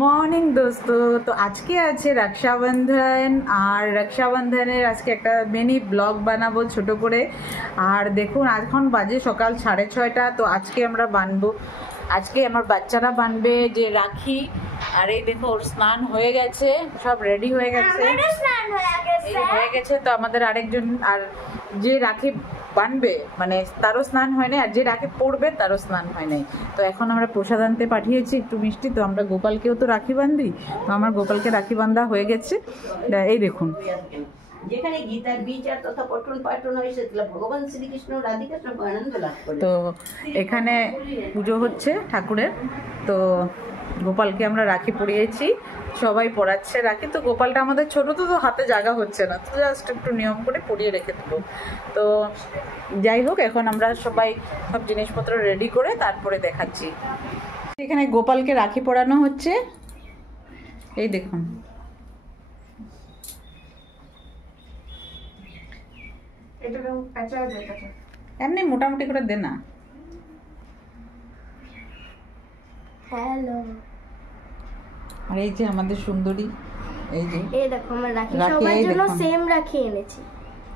Morning দোস্ত, তো আজকে আছে রক্ষাবন্ধন। আর রক্ষাবন্ধনের আজকে একটা মিনি ব্লগ বানাবো ছোট করে। আর দেখুন এখন বাজে সকাল 6:30। তো আজকে আমরা বানবো, আজকে আমার বাচ্চারা বানবে যে রাখি। আর এই দেখো ওর স্নান হয়ে গেছে, সব রেডি হয়ে গেছে, হয়ে গেছে। তো আমাদের আরেকজন আর যে রাখি বানবে মানে তারও স্নান হয় নাই, আর যে রাখি পড়বে তারও স্নান হয় নাই। তো এখন আমরা প্রসাদ আনতে পাঠিয়েছি একটু মিষ্টি। তো আমরা গোপালকেও তো রাখি বান্ধি, তো আমার গোপালকে রাখি বান্ধা হয়ে গেছে। এই দেখুন, যেখানে গীতার বিচার তথা পঠন পাঠন হয়েছে ভগবান শ্রীকৃষ্ণ রাধিকা সব আনন্দ লাভ করে। তো এখানে পুজো হচ্ছে ঠাকুরের। তো গোপালকে আমরা রাখি পরিয়েছি, সবাই পরাচ্ছে রাখি। তো গোপালটা আমাদের ছোট, তো হাতে জায়গা হচ্ছে না, তো জাস্ট একটু নিয়ম করে পরিয়ে রেখে দেবো। তো যাই হোক, এখন আমরা সবাই সব জিনিসপত্র রেডি করে তারপরে দেখাচ্ছি। এখানে গোপালকে রাখি পরানো হচ্ছে, এই দেখুন। এমনি মোটামুটি করে দে না। হ্যালো, আর এই যে আমাদের সুন্দরী, এই যে এই দেখো আমরা রাখি সবার জন্য সেম রাখি এনেছি।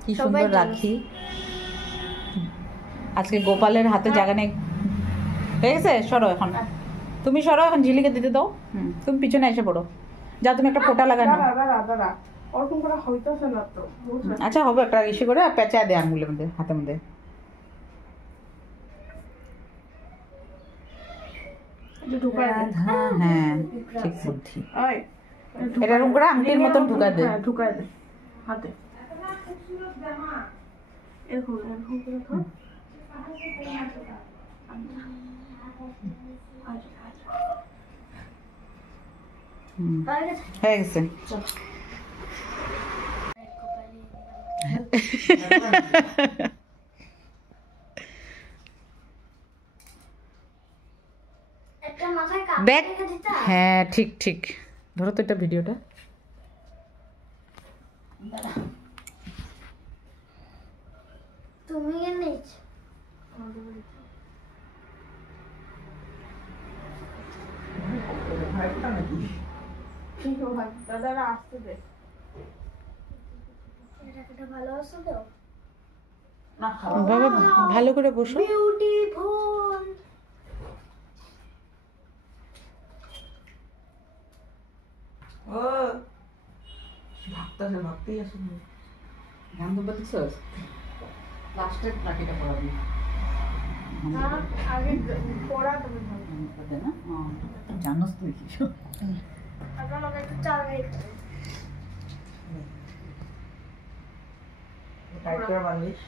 কি সুন্দর রাখি। আজকে গোপালের হাতে জায়গা নেই, হয়ে গেছে। সরো এখন, তুমি সরো এখন, ঝিলিকে দিতে দাও। তুমি পিছনে এসে পড়ো, যা তুমি একটা ফোঁটা লাগানো। আচ্ছা হবে, একটা ইসে করে পেঁচা দে আঙুলের মধ্যে, হাতের মধ্যে। হ্যাঁ ঠিক বুদ্ধি, এটা এরকম করে আংটির মতন ঢুকা দে, ঢুকাই দে হাতে এরকম এরকম করে ধর। হয়ে গেছে। দেখ, হ্যাঁ ঠিক ঠিক, ধরো তো এটা ভিডিওটা। তুমি এনেছ দাদারা আসতে দে, ভালোবাসো তো বাবা, ভালো করে বসো। বিউটিফুল। ও ভাবতেছে, ভাবতেই আসলে গান তো বলছিস, লাস্টের রাখিটা পড়াবি আগে পড়া তুমি না, জানোস তুই কিছু। এখন আমাকে একটু চালাই টাইট করে বাঁধিস।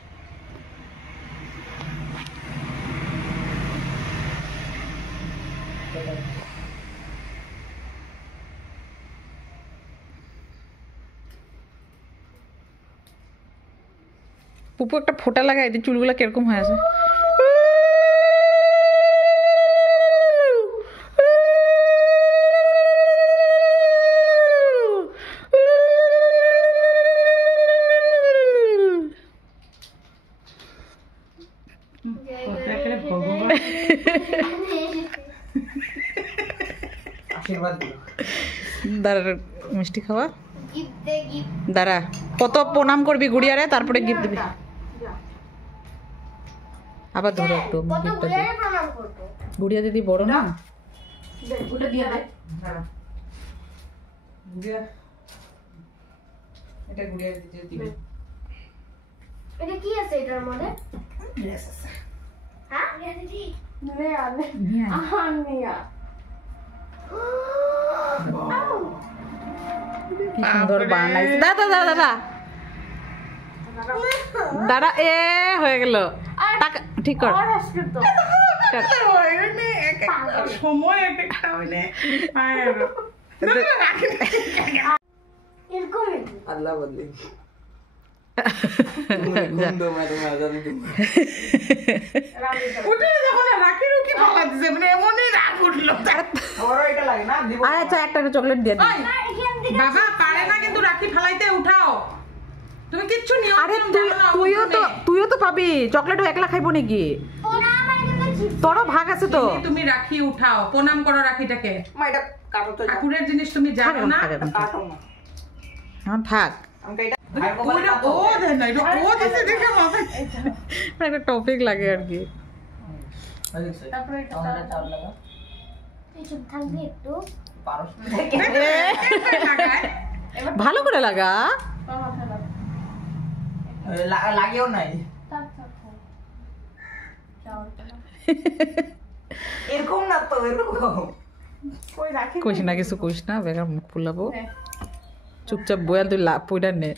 পুপু একটা ফোঁটা লাগাই দি, চুলগুলা কিরকম হয়ে আছে। দাঁড়া, মিষ্টি খাওয়া দাঁড়া, কত প্রণাম করবি গুড়িয়ারে, তারপরে গিফট দিবি। আবার ধরো একটু, গুড়িয়া দিদি বড় না, ওটা দিয়ে দে। গুড়িয়া, এটা গুড়িয়া দিদি দিবি। এটা কি আছে এটার মধ্যে? ড্রেস আছে। হ্যাঁ দিদি নে আনে আনিয়া কি সুন্দর বানাইছে। দাদা দাদা দাদা দাদা, এ হয়ে গেল, টাকা ঠিক কর। সময় একটা হইলে এরকম আল্লাহ বদলি আচ্ছা একটা চকলেট দিয়ে দিই। বাবা পারে না কিন্তু রাখি ফেলাইতে উঠাও, তুমি কিচ্ছু নিও। আরে তুইও তো পাবি চকলেট, একলা খাইবো নাকি? তোরও ভাগ আছে তো। তুমি রাখি উঠাও, প্রণাম করো রাখিটাকে। মা এটা কাটো তো, ঠাকুরের জিনিস তুমি জানো না। কাটো না। এখন থাক। আমাকে এটা ভাইয়ের কপালে ওইটা কাটো। ও দেয় না, এটা ও দিছে দেখে মাথায়। একটা টপিক লাগে আর কি। তারপরে এটা চাল লাগা। এই চুপ থাকবি একটু। পারস না। ভালো করে লাগা। লাগেও নাই। এরকম না তো, এরকম। কইস না কিছু, কইস না, বেকার মুখ ফুলাবো। চুপচাপ বয়াল তুই পইটা নে।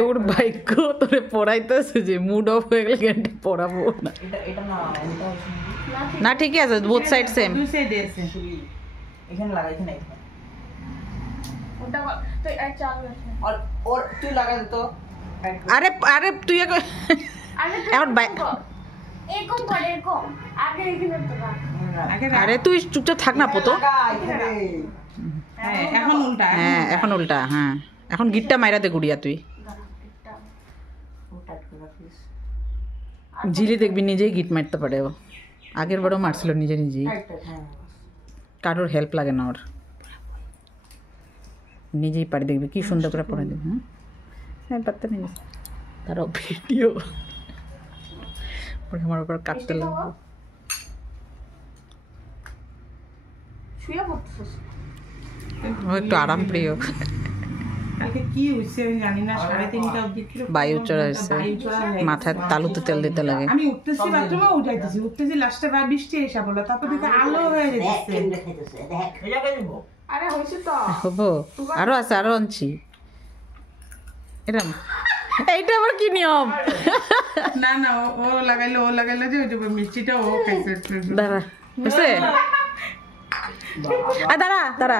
তোর ভাগ্য তোরে পড়াইতেছে যে মুড অফ হয়ে গেলে গেন্টে পড়াবো না। এটা না, এটা হচ্ছে না ঠিকই আছে, বোথ সাইড সেম। দুই সাইডে আছে। এখানে লাগা, এখানে। ওটা তো আর চাল আছে। আর ওর তুই লাগা তো। আরে আরে তুই এখন এখন বাই- এরকম কর, এরকম আগে এখানে তো রাখ। আগে আরে তুই চুপচাপ থাক না পতো। লাগা এখানে। হ্যাঁ, এখন উল্টা। হ্যাঁ এখন উল্টা, হ্যাঁ এখন গিটটা মাইরা দে গুড়িয়া তুই। টাইট করে রাখিস। ঝিলি দেখবি নিজেই গিট মারতে পারে ও। আগের বারও মারছিল নিজে নিজেই, টাইট, হ্যাঁ। কারোর হেল্প লাগে না ওর, নিজেই পারে। দেখবি কি সুন্দর করে পড়ে দেবে। হ্যাঁ পারতে নেই তারও ভিডিও পরে আমার উপর কাটতে লাগবে। শুয়ে পড়তেছিস। ও একটু আরাম প্রিয়। কালকে কি হইছে আমি জানি না, 3:30 অবধি কি বায়ু চড়াইছে, মাথায় তালুতে তেল দিতে লাগে। আমি উঠতেছি বাথরুমে, উঠাইতেছি, উঠতেছি, লাস্টে বা বৃষ্টি এসে বললো, তারপর দেখে আলো হয়ে দেখ যাচ্ছে। কেমনে খাইতেছে, দেখ। এই জায়গায় দিব। আরে হইছে তো। হবো আরো আছে, আরো আনছি। এরম এইটা আবার কি নিয়ম? না না, ও লাগাইলো যে ওই যে মিষ্টিটা ও খাইছে। দাঁড়া বুঝছে? আর দাঁড়া দাঁড়া,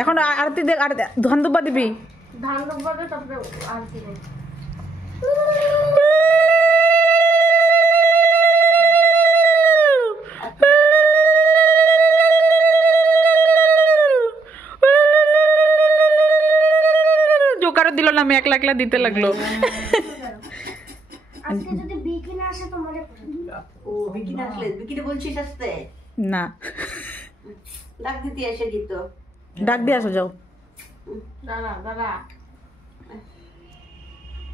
এখন আরতি দেখ, আর ধান দুব্বা দিবি। ধান ডুবাবে তারপরে আর কি করব? জোকারও দিল না, আমি একলা একলা দিতে লাগলো। আজকে যদি বিকি না আসে তো মনে পড়ে। ও বিকিনা আসলে, বিকিনে বলছিস আসতে? না ডাক দিতে এসে দিত। ডাক দিয়ে আসো, যাও। দাঁড়া দাঁড়া।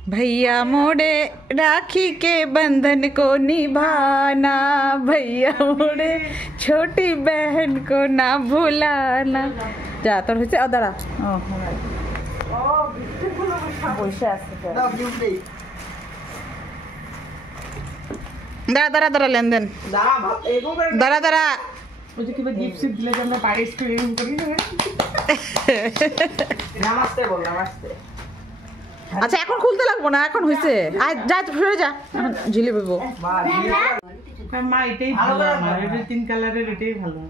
भैया मोड़े राखी के बंधन को निभाना, भैया मोड़े छोटी बहन को ना भुलाना। যা তোর হয়েছে। ও দাঁড়া, ও বসে আছে। দাও গিফট দেই। দাঁড়া দাঁড়া দাঁড়া, লেনদেন। দাঁড়া ভাত এরকম করে দাঁড়া দাঁড়া। ওই যে কিবা গিফট সিফট দিলে যে আমরা বাড়ি এক্সপেরিমেন্ট করি না। নামাজতে বল, নামাজতে। আচ্ছা এখন খুলতে লাগবো না, এখন হয়েছে। আয় যা সরে যা, এখন ঝিলি বেবো। মা দিয়ে আর মা এটাই ভালো, আমার এটা 3 কালারের, এটাই ভালো।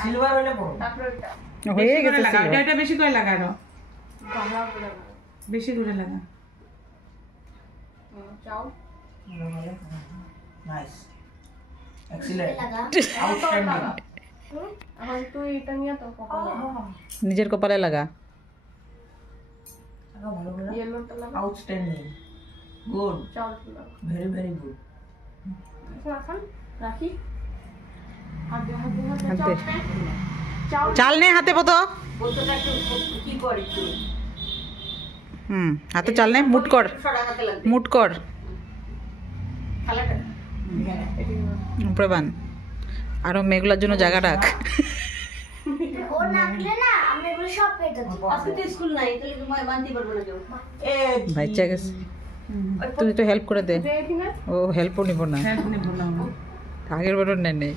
সিলভার হলে পড়ো। তারপরে এটা হয়ে বেশি করে গেছে লাগা, silver। এটা বেশি করে লাগানো, গামলা করে দাও। বেশি করে লাগা। যাও। নাইস। এক্সিলেন্ট। লাগা। আউটস্ট্যান্ডিং। এখন তুই এটা নিয়ে তো কপালে নিজের কপালে লাগা। ভালো করে। ইয়েলোটা লাগা। আউটস্ট্যান্ডিং। গুড। চাল লাগা। Very very good. এখন রাখি। হাতে হাতে হাতে। হাতে চাল। চাল নে হাতে পতো। বলতোটা একটু কি কর একটু। হাতে চাল নে, মুট কর, সরা হাতে লাগবে। মুট কর, থালাটা। উপরে বান। আরো মেঘলার জন্য জায়গা রাখ। ও নাকলে না আমি এগুলো সব পেটে দেব। আজকে তো স্কুল নাই, তাহলে তোমায় বানতে পারবো না কেউ। এ বাচ্চা গেছে, তুই একটু হেল্প করে দে। এখানে ও হেল্পও নিব না, হ্যাঁ তুমি বলো না। আগের বারও নেই নেই,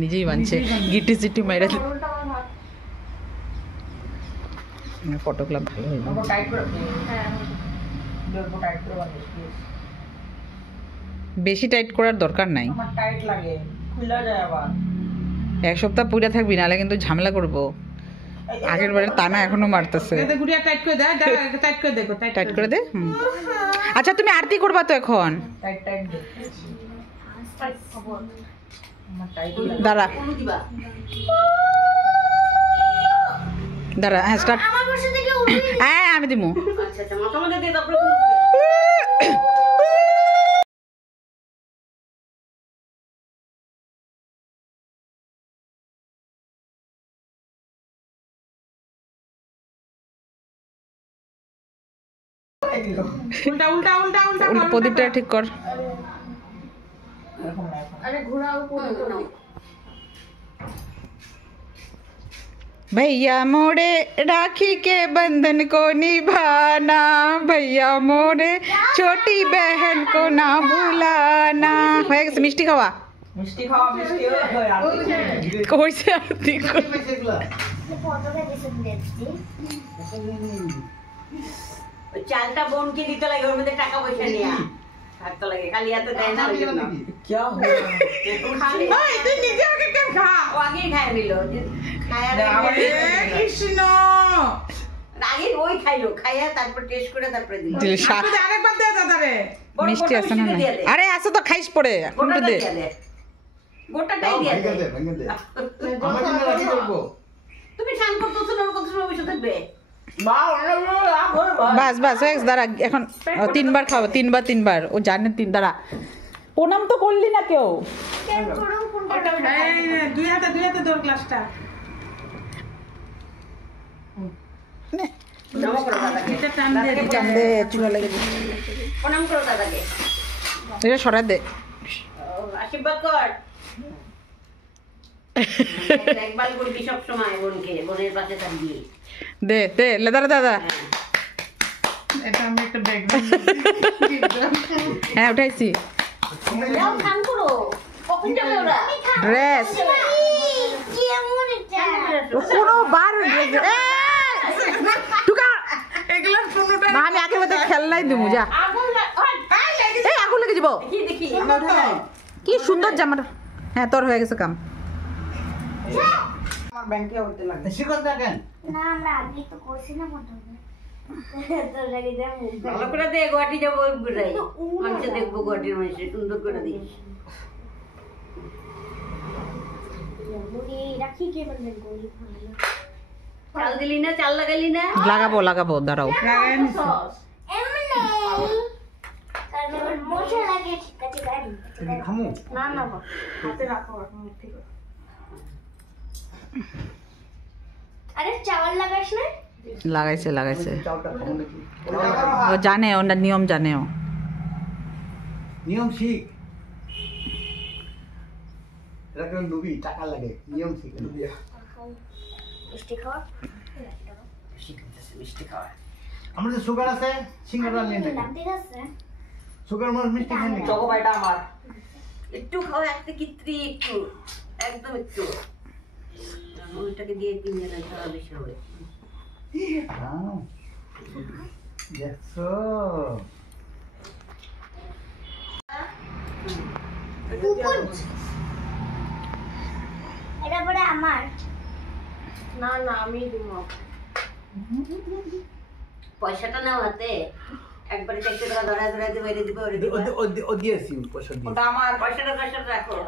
নিজেই বানছে। গিটি সিটি মাইরা ওটা আমার হাত। ফটোগুলো ভালো হইল। ওপর টাইট করে। হ্যাঁ ওপর টাইট করে বানিস প্লিজ। বেশি টাইট করার দরকার নাই, আমার টাইট লাগে, খুলে যায় আবার। এক সপ্তাহ পুরা থাকবি, নাহলে কিন্তু ঝামেলা করবো। আগের বারে টানা এখনো মারতেছে। এতে গুড়িয়া টাইট করে দেয়, টাইট করে দেখো, টাইট করে দে। আচ্ছা তুমি আরতি করবা তো এখন? টাইট টাইট দে। আমার টাইট লাগে। দাঁড়া কোনো দিবা। দাঁড়া, হ্যাঁ স্টার্ট। আমার বসে থেকে উঠে হ্যাঁ আমি দিমু। আচ্ছা আচ্ছা, মাথা মধ্যে দিয়ে তারপরে কোনো দিবে। উল্টা উল্টা উল্টা উল্টা উল্টো প্রদীপটা ঠিক কর। এরকম না এখন। আরে ঘোরাও পুরো না भैया मोरे राखी के बंधन को निभाना, भैया मोरे छोटी बहन को ना भुलाना। হয়ে গেছে, মিষ্টি খাওয়া মিষ্টি খাওয়া মিষ্টি হয়ে আর কইছে আরতি কর। ফটোটা দিতে দেখছি ওই চালটা বোনকে দিতে লাগে, ওর মধ্যে টাকা পয়সা নিয়ে থাকতে লাগে, খালি হাতে দেয় না ওই জন্য। কি হবে খালি এই তুই নিজে আগে কেন খা ও আগেই খায় নিল, খায়া এ কৃষ্ণ আগে ওই খাইলো, খাইয়া তারপর টেস্ট করে তারপরে দিল। দিলে শাক তুই আরেকবার দে দাদারে মিষ্টি আছে না নাই? আরে আছে তো, খাইস পরে কোনটা দে। গোটাটাই দিয়ে দে। তুমি স্নান করতেছো না, ওর কথা শুনে বসে থাকবে? মা ওরা রাগ হয় ভাই বাস বাস হয়ে গেছে, দাঁড়া এখন 3 বার খাবো, 3 বার ও জানে 3 দাঁড়া। প্রণাম তো করলি না কেউ। কেন করো কোনটা এই নে, দুই হাতে তোর গ্লাসটা প্রণাম করো দাদাকে। এটা টান দে দাদাকে টান দে, চুলা লেগে যাবে। প্রণাম করো দাদাকে। এটা সরাই দে। আশীর্বাদ কর। একবার করবি সব সময় বোনকে, বোনের পাশে থাকবি। দে দে লে, দাঁড়া দাদা। এটা আমি একটা ব্যাগ হ্যাঁ উঠাইছি। যাও খান করো, কখন যাবে ওরা? ড্রেস কেমন এটা কোনো বার টুকা এগুলা কোনোটা না, আমি আগে মধ্যে খেলনাই দিব যা। আগুন এই আগুন লেগে যাব। দেখি দেখি কি সুন্দর জামাটা। হ্যাঁ তোর হয়ে গেছে কাম। আমার ব্যাংকে হতে লাগে না আমরা আগে তো করছি না ফটোটা তো লাগি দেব ভালো করে দে, গুয়াহাটি যাবো বুঝাই, মানুষে দেখবো গুয়াহাটির মানুষে, সুন্দর করে দিস। মুড়ি রাখি কে বলবেন গলি ভালো চাল দিলি না, চাল লাগালি না? লাগাবো লাগাবো, দাঁড়াও। লাগাই নিছি। এমনি তারপর মশলা লাগে, ঠিক আছে গাড়ি না না হাতে রাখো মুঠি করে আরে চাওয়াল লাগাস না লাগাইছে লাগাইছে, চাউটা খাবো নাকি ও জানে, ওনার নিয়ম জানে ও। নিয়ম শিখ, এটা কেন ডুবি টাকা লাগে, নিয়ম শিখ। মিষ্টি খাওয়া মিষ্টি খাওয়া। আমার যে সুগার আছে, সিঙ্গারা নিয়ে নেই, ঠিক আছে সুগার মানুষ মিষ্টি খায় নাকি? চকো ভাইটা আমার একটু খাওয়া, একটা কিত্রি একটু, একদম একটু। ওইটাকে দিয়ে 3 জনের খাওয়া বেশি হবে। হ্যাঁ, দেখছো এটা পরে আমার না না আমি দিব। পয়সাটা নাও হাতে, একবারে 400 টাকা ধরা ধরা দিয়ে বাইরে দিবে, ওরে দিবে। ও দিয়েছি পয়সা দিয়ে। ওটা আমার পয়সাটা রাখো।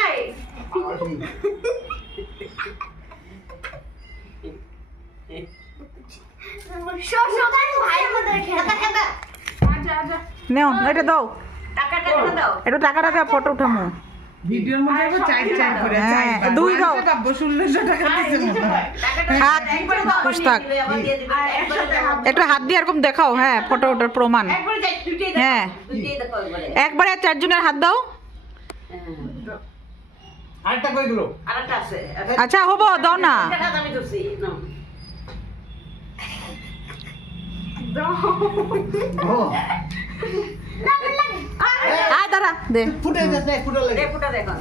আয় শ্বশুর ভাই মতো খেলা টাকা নেও এটা দাও, টাকাটা দাও। একটু টাকাটা দাও, ফটো উঠামো। ভিডিওর মধ্যে একবার চাই চাই করে হ্যাঁ, চাই দুই দাও। 1600 টাকা দিছে মনে হয়। টাকাটা থাক, একবারে খুশ থাক। দিবে, আবার দিয়ে দিবে, একবারে দাও। একটু হাত দিয়ে এরকম দেখাও, হ্যাঁ ফটো ওটার প্রমাণ। একবারে যাই, দুইটাই হ্যাঁ। দেখো, দুইটাই দেখো একবারে। একবারে 4 জনের হাত দাও। আরেকটা কই গেল? আরেকটা আছে। আচ্ছা হবো, দাও না। টাকা আমি ধরছি, নাও। ও আয় দাঁড়া দে। ফুটে যাচ্ছে, ফুটে লাগে। ফুটা দেখো।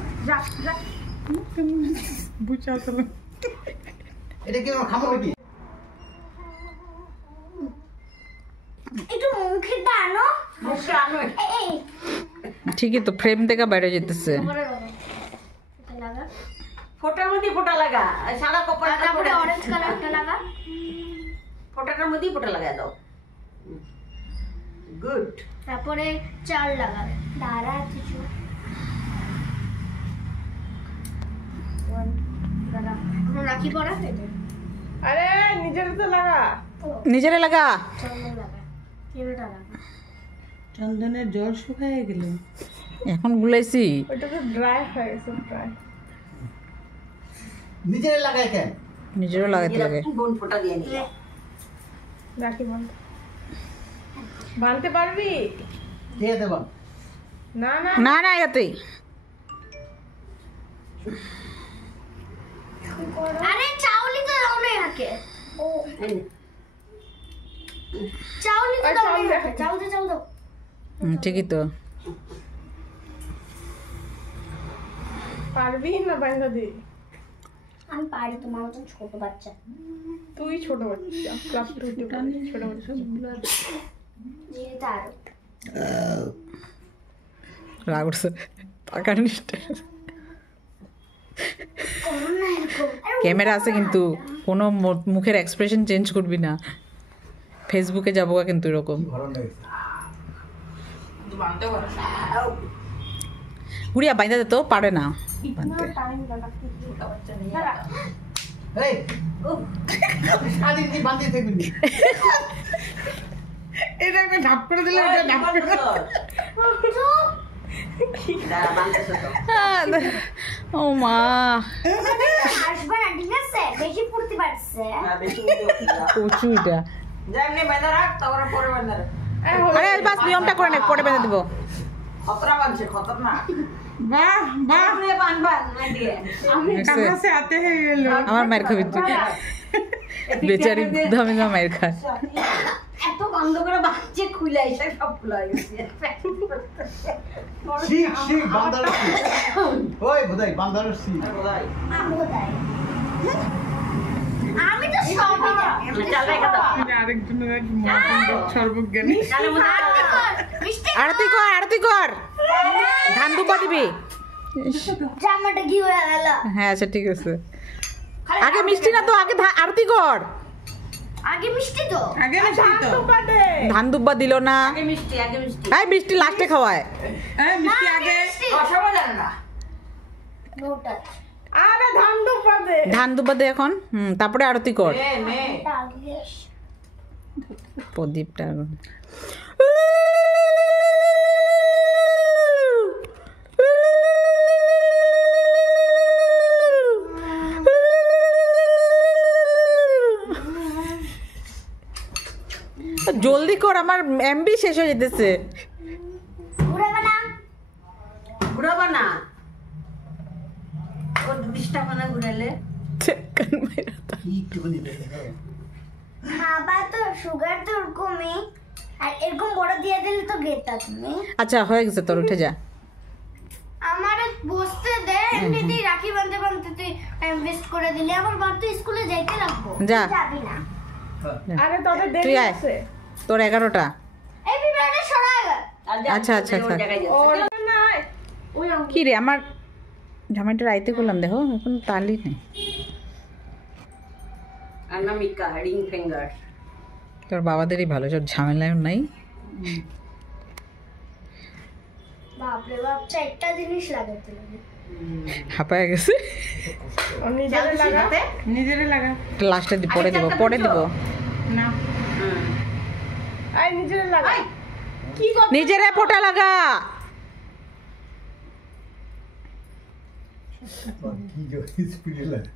বুঝা তো এটা কি খাবো নাকি? একটু মুখে টানো মুখটা আনো। এই ঠিকই তো, ফ্রেম থেকে বাইরে যেতেছে। পরে এটা লাগা ফোটার মধ্যে ফোটা লাগা, সাদা কপালটা তারপরে পরে অরেঞ্জ কালারটা লাগা ফোটাটার মধ্যেই ফোটা লাগা দাও। গুড। তারপরে চাল লাগা দাঁড়া কিছু রাখি পড়া আরে নিজের তো লাগা। নিজেরে লাগা। চন্দন লাগা কেউটা লাগা চন্দনের জল শুকায় গেল। এখন গুলাইছি ওটা তো ড্রাই হয়ে গেছে প্রায়। নিজের লাগায় কেন? নিজেরও লাগাইতে লাগে। বোন ফোঁটা দিয়ে নিয়ে রাখি বাঁধ, বাঁধতে পারবি? কে দেবা? না না না না এতেই আরে চাউলি তো দাও না একে। ও চাউলি তো দাও না একে। চাউল দাও। ঠিকই তো। পারবি না বাঁধা দি? আমি পারি, তোমার মতন ছোট বাচ্চা। তুই ছোট বাচ্চা, ক্লাস 2 তে পড়ি, ছোট বাচ্চা। যেটা আরো রাগ উঠছে পাকা নিষ্ঠে। করো না এরকম। ক্যামেরা আছে কিন্তু কোনো মুখের এক্সপ্রেশন চেঞ্জ করবি না, ফেসবুকে যাবো কিন্তু এরকম। ঘরন হয়েছে। গুড়িয়া বাইন্দা দে তো, পারে না বাঁধতে। এই সারাদিন কি বাঁধতে থাকবি? এটা একটা ঢাপ করে দিলে এটা ঢাপ করে ও মা আসবে না, ঠিক আছে? বেশি ফুর্তি পারছে। কচু এটা। যেমনি বেঁধে রাখ, তারপরে পরে বেঁধে রাখ। আরে বাস নিয়মটা করে নে, পরে বেঁধে দেবো। খতরা বানছে, খতরনাক। বাহ বাহ, আমি কাহা সে আতে হয়ে গেল। আমার মায়ের খাবি তুই, বেচারি দামে দাম মায়ের খা। এত বন্ধ করে বাচ্চা খুলে এসে সব খোলা হয়ে গেছে। শিখ বান্দার শিখ। ওই বোধাই বান্দার শিখ। কোথায়? বোধহয়। আমি তো সবই জানি। চাল রেখে দাও। আরেকজনের এক সর্বজ্ঞানী। আরতি কর, মিষ্টি আরতি কর, আরতি কর, ধান দুপা দিবি। জামাটা কি হয়ে গেল? হ্যাঁ আচ্ছা ঠিক আছে। আগে মিষ্টি না তো, আগে আরতি কর। আগে মিষ্টি তো। আগে মিষ্টি তো। ধান দুব্বা দিল না। আগে মিষ্টি, আগে মিষ্টি। এই মিষ্টি লাস্টে খাওয়ায়। হ্যাঁ মিষ্টি আগে। রসগোল্লা জানে না। নোটা আরে ধান তো পাবে। ধান দুব্বা দে এখন, তারপরে আরতি কর। নে আগে প্রদীপটা জলদি কর, আমার এমবি শেষ হয়ে যেতেছে। ঘুরাবে না। ঘুরাবা না, ওর ডিস্টার্ব না ঘুরালে। কি একটুখানি বেঁধে দাও। খাবার তো সুগার তো ওরকমই, আর এরকম বড় দিয়ে দিলে তো গেতা তুমি। আচ্ছা হয়ে গেছে তোর, উঠে যা। আমার বসতে দে, এমনিতেই রাখি বাঁধতে বাঁধতে তুই টাইম ওয়েস্ট করে দিলি। আমার বার তো স্কুলে যাইতে লাগবো। যা। যাবি না। আরে তোদের তুই দেরি আয়, আছে। তোর 11টা। এই বিমানটা সরাই গেল। আচ্ছা, আচ্ছা, ওই আচ্ছা। জায়গায় ও যাচ্ছে। না ওই কি রে আমার জামাইটা রাইতে করলাম, দেখো এখন তালি নেই। অনামিকা রিং ফিঙ্গার। তোর বাবাদেরই ভালো, সব ঝামেলাও নাই। বাপরে বাপ, চারটা জিনিস লাগাতে লাগে। হাঁপায় গেছে। নিজের লাগা। নিজেরে লাগা। লাস্টে পরে দেবো, পরে দেবো। না আই নিজের লাগা। কি কর? নিজেরে ফোঁটা লাগা। কি স্পিডে লাগে।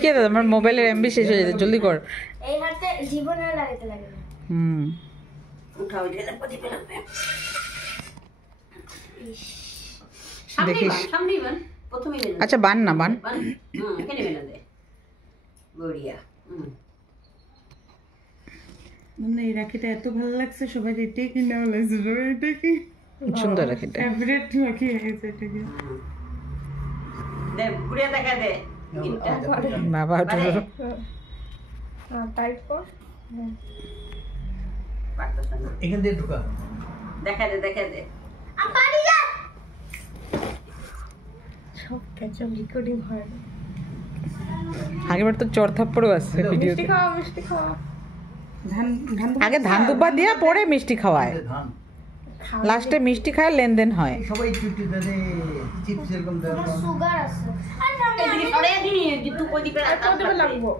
ঠিক আছে, আমার মোবাইলের এমবি শেষ হয়ে যেতে, জলদি কর। এই হাতে জীবনে লাগাতে লাগে না। উঠাও এটা প্রদীপে লাগবে। দেখিস। সামনেই বান, প্রথমেই বান। আচ্ছা বান না বান। এখানে বেনা দে। বড়িয়া। মানে এই রাখিটা এত ভালো লাগছে, সবাই এটাই কিনে বলেছে, সবাই এটা কি সুন্দর রাখি এটা। ফেভারিট রাখি হয়ে গেছে এটাকে। দে, ঘুরিয়ে দেখা দে। তিনটা। বাবা টাইট কর। পারতেছে না। এখান দিয়ে ঢুকা। দেখা দে, দেখা দে। আমি পারি না। সব ক্যাচআপ রেকর্ডিং হয় না। আগেবার তো চর থাপ্পড়ও আছে ভিডিওতে। মিষ্টি খাওয়া, মিষ্টি খাওয়া। ধান ধান আগে ধান দুব্বা দিয়া পরে মিষ্টি খাওয়ায়, ধান লাস্টে মিষ্টি খায়, লেনদেন হয়। সবাই চুটি দেয়, চিপস এরকম দেয়। আমার সুগার আছে। আর আমি এদিকে সরে দিনি, কিন্তু প্রদীপে আর প্রদীপে লাগবো।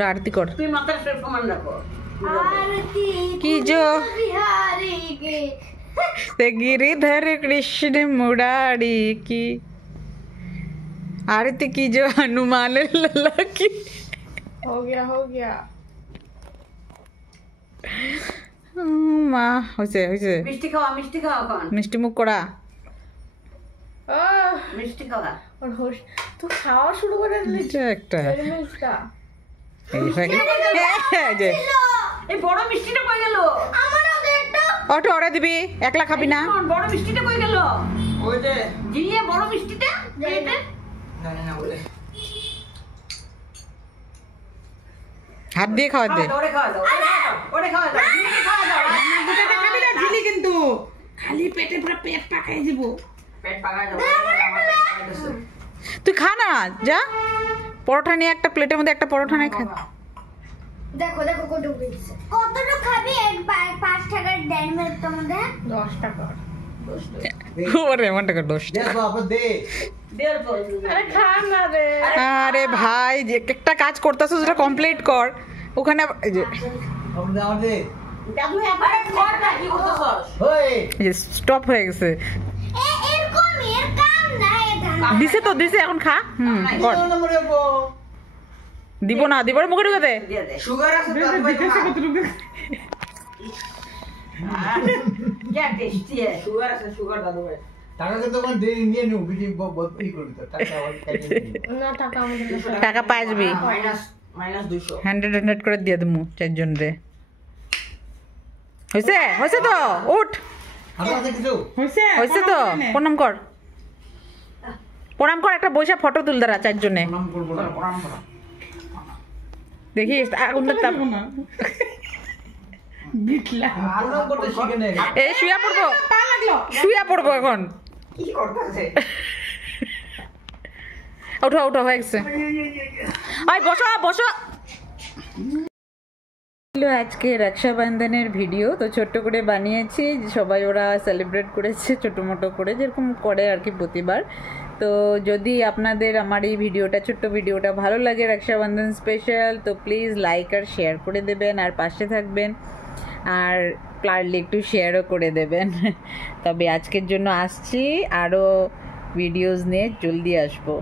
ওরা আরতি কর তুই মাথার সমান রাখো आरती की जो बिहारी के से गिरिधर कृष्ण मुरारी की आरती की जो हनुमान लला की हो गया हो गया মা হয়েছে হয়েছে মিষ্টি খাওয়া এখন মিষ্টি মুখ করা आह, মিষ্টি খাওয়া और होश तू खावा शुरू कर दिली এটা একটা मिर्चটা এই যে এই বড় মিষ্টিটা কই গেল আমারও দে একটা অটো অর্ডার দিবি একলা খাবি না শোন, বড় মিষ্টিটা কই গেল ওই যে জিলিয়ে বড় মিষ্টিটা প্লেটে জানি না বলে হাত দিয়ে খাওয়া দে ওরে খাওয়া দাও ওরে খাওয়া দাও জিলিয়ে খাওয়া দাও দুটাতে খাবি না ঝিলি কিন্তু খালি পেটে পুরো পেট পাকাই দিব পেট পাকা যাবে আমার পেট পাকা গেছে তুই খা না যা পরোটা নিয়ে একটা প্লেটের মধ্যে একটা পরোটা নিয়ে খা দেখো দেখো কত উঠেছে কতটুকু খাবি এক 5 টাকার দেন মেরে তোমাদের 10 টাকা ওরে এমনটা কর দোষ দে বাবা দে দেড় পর আরে খা না রে আরে ভাই যে একটা কাজ করতেছো সেটা কমপ্লিট কর ওখানে এই যে আমার দে দাদু একবার কর না কি করতেছস ওই স্টপ হয়ে গেছে এরকম এর কাম না এ ধান দিছে এখন খা কর নম্বরে বো দিব না মুখে ঢুকে দে দিয়ে দে সুগার আছে তো ভাই क्या टेस्टी है সুগার আছে সুগার দাদু ভাই টাকা কিন্তু আমার দে নিয়ে নিও বিটি বহুত ই করবি তো টাকা আমার কাছে না টাকা আমাদের না। টাকা পাইবি মাইনাস 200 100 করে দিয়ে দেবো চারজন রে হয়েছে তো উঠ আমার কাছে কিছু হইছে হয়েছে তো প্রণাম কর একটা বৈশা ফটো তুল দাঁড়া চারজনে নাম করব না দেখি আগুনটা তাপ না বিটলা প্রণাম করতে শিখে নে এই শুয়া পড়বো এখন কি করতেছে উঠো হয়ে গেছে বসো আজকে রক্ষাবন্ধনের ভিডিও তো ছোট্ট করে বানিয়েছি সবাই ওরা সেলিব্রেট করেছে ছোটো মোটো করে যেরকম করে আর কি প্রতিবার তো যদি আপনাদের আমার এই ছোট্ট ভিডিওটা ভালো লাগে রক্ষাবন্ধন স্পেশাল তো প্লিজ লাইক আর শেয়ার করে দেবেন আর পাশে থাকবেন আর পারলে একটু শেয়ারও করে দেবেন তবে আজকের জন্য আসছি আরও ভিডিওস নিয়ে জলদি আসবো